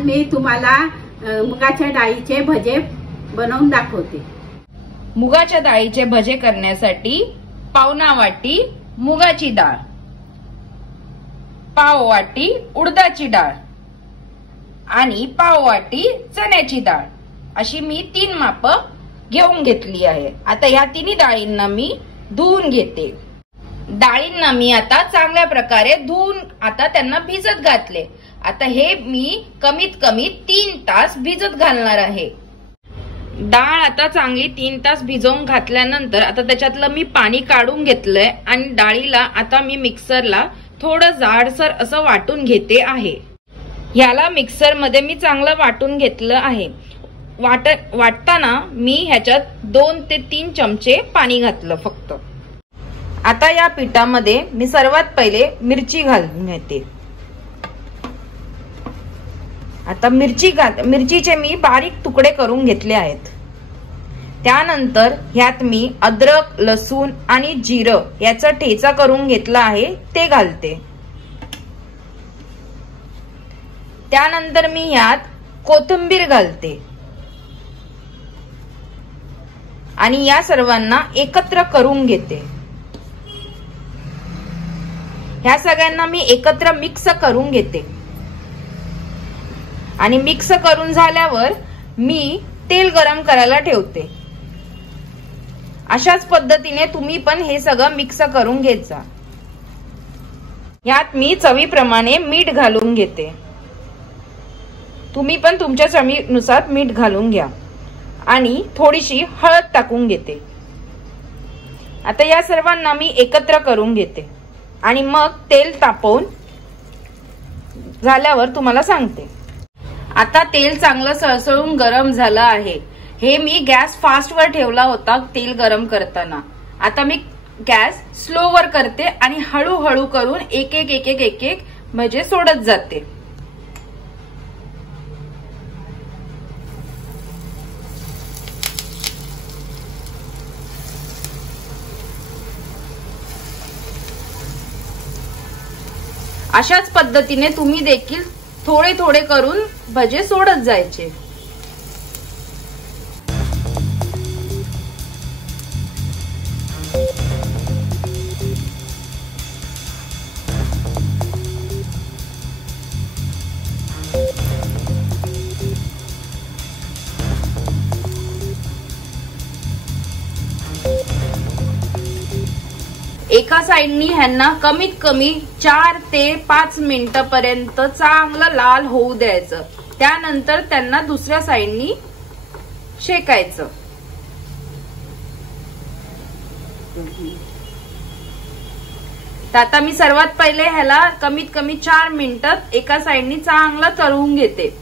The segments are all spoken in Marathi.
आज मी तुम्हाला मुगाच्या डाळीचे भजे बनवून दाखवते। मुगाच्या डाळीचे भजे करण्यासाठी पावणा वाटी मुगाची डाळ, पाव वाटी उडदाची डाळ आणि पाव वाटी चण्याची डाळ अशी मी 3 माप घेऊन घेतली आहे। आता या तिन्ही डाळींना मी धुवून घेते। डाळींना मी आता चांगल्या प्रकारे धुवून आता त्यांना भिजत घातले। आता हे मी कमीत कमी 3 तास भिजत घालणार आहे। डाळ आता चांगली 3 तास भिजवून घातल्यानंतर आता त्याच्यातलं मी पाणी काढून घेतलंय आणि डाळीला आता मी मिक्सरला थोडं जाडसर असं वाटून घेते आहे। ह्याला मिक्सर मध्ये मी चांगलं वाटून घेतलं आहे। वाटताना मी ह्याच्यात 2 ते 3 चमचे पाणी घातलं फक्त। आता या पिठामध्ये मी सर्वात पहिले मिरची घालून घेते। आता मिरचीचे मी बारीक तुकडे करून घेतले आहेत। त्यानंतर ह्यात मी अद्रक, लसूण आणि जिरं याचा ठेचा करून घेतला आहे ते घालते। त्यानंतर मी ह्यात कोथिंबीर घालते आणि या सर्वांना एकत्र करून घेते। ह्या सगळ्यांना मी एकत्र मिक्स करून घेते आणि मिक्स करून झाल्यावर मी तेल गरम करायला ठेवते। अशाच पद्धतीने तुम्ही पण हे सगळं मिक्स करून घेत जा। यात मी चवीप्रमाणे मीठ घालून घेते। तुम्ही पण तुमच्या चवीनुसार मीठ घालून घ्या आणि थोडीशी हळद टाकून घेते। आता या सर्वांना मी एकत्र करून घेते आणि मग तेल तापवून झाल्यावर तुम्हाला सांगते। आता तेल चांगलं सळसळून गरम झालं आहे। हे मी गॅस फास्ट वर ठेवला होता तेल गरम करताना। आता मी गॅस स्लो वर करते आणि हळूहळू करून एक एक भजे सोडत जाते। अशाच पद्धतीने तुम्ही देखील थोडे थोडे करून भजे सोडत जायचे। एका साइडनी ह्यांना कमीत कमी 4 ते 5 मिनिटापर्यंत चांगलं लाल होऊ द्यायचं। त्यानंतर त्यांना दुसऱ्या साइडनी शेकायचं। आता मी सर्वात पहिले ह्याला कमीत कमी 4 मिनिटात एका साइडनी चांगलं तळून घेते।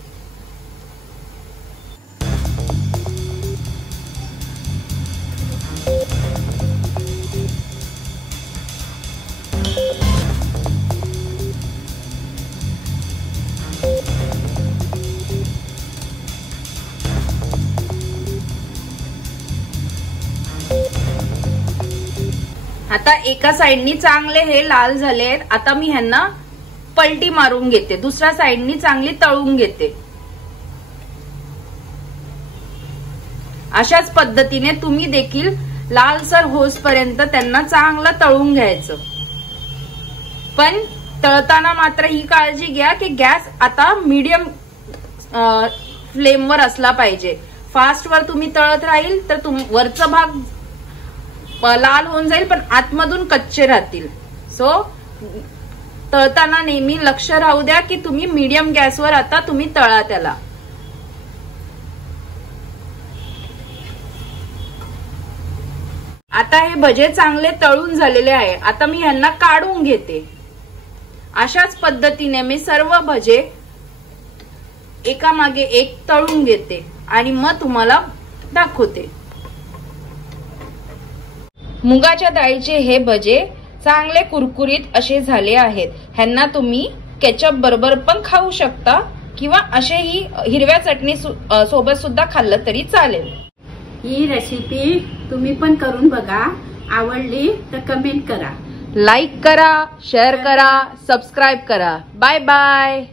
आता एका साइडनी चांगले हे लाल झाले आहेत। आता मी ह्यांना पलटी मारून घेते, दुसऱ्या साइडनी चांगली तळून घेते। अशाच पद्धतीने तुम्ही देखील लालसर होसपर्यंत त्यांना चांगलं तळून घ्यायचं। पण तळताना मात्र ही काळजी घ्या की गॅस आता मीडियम फ्लेमवर असला पाहिजे। फास्ट वर तुम्ही तळत राहील तर वरचा भाग लाल होऊन जाईल पण आतमधून कच्चे राहतील। सो तळताना नेहमी लक्ष राहू द्या की तुम्ही मीडियम गॅसवर आता तुम्ही तळा त्याला। आता हे भजे चांगले तळून झालेले आहे। आता मी ह्यांना काढून घेते। अशाच पद्धतीने मी सर्व भजे एकामागे एक तळून घेते आणि मग तुम्हाला दाखवते। मुगाच्या डाळीचे हे भजे चांगले कुरकुरीत असे झाले आहेत। ह्यांना तुम्ही केचप बरोबर पण खाऊ शकता किंवा असेही हिरव्या चटणी सोबत सुद्धा खाल्लं तरी चालेल। ही रेसिपी तुम्ही पण करून बघा, आवडली तर कमेंट करा, लाईक करा, शेअर करा, सबस्क्राइब करा। Bye bye.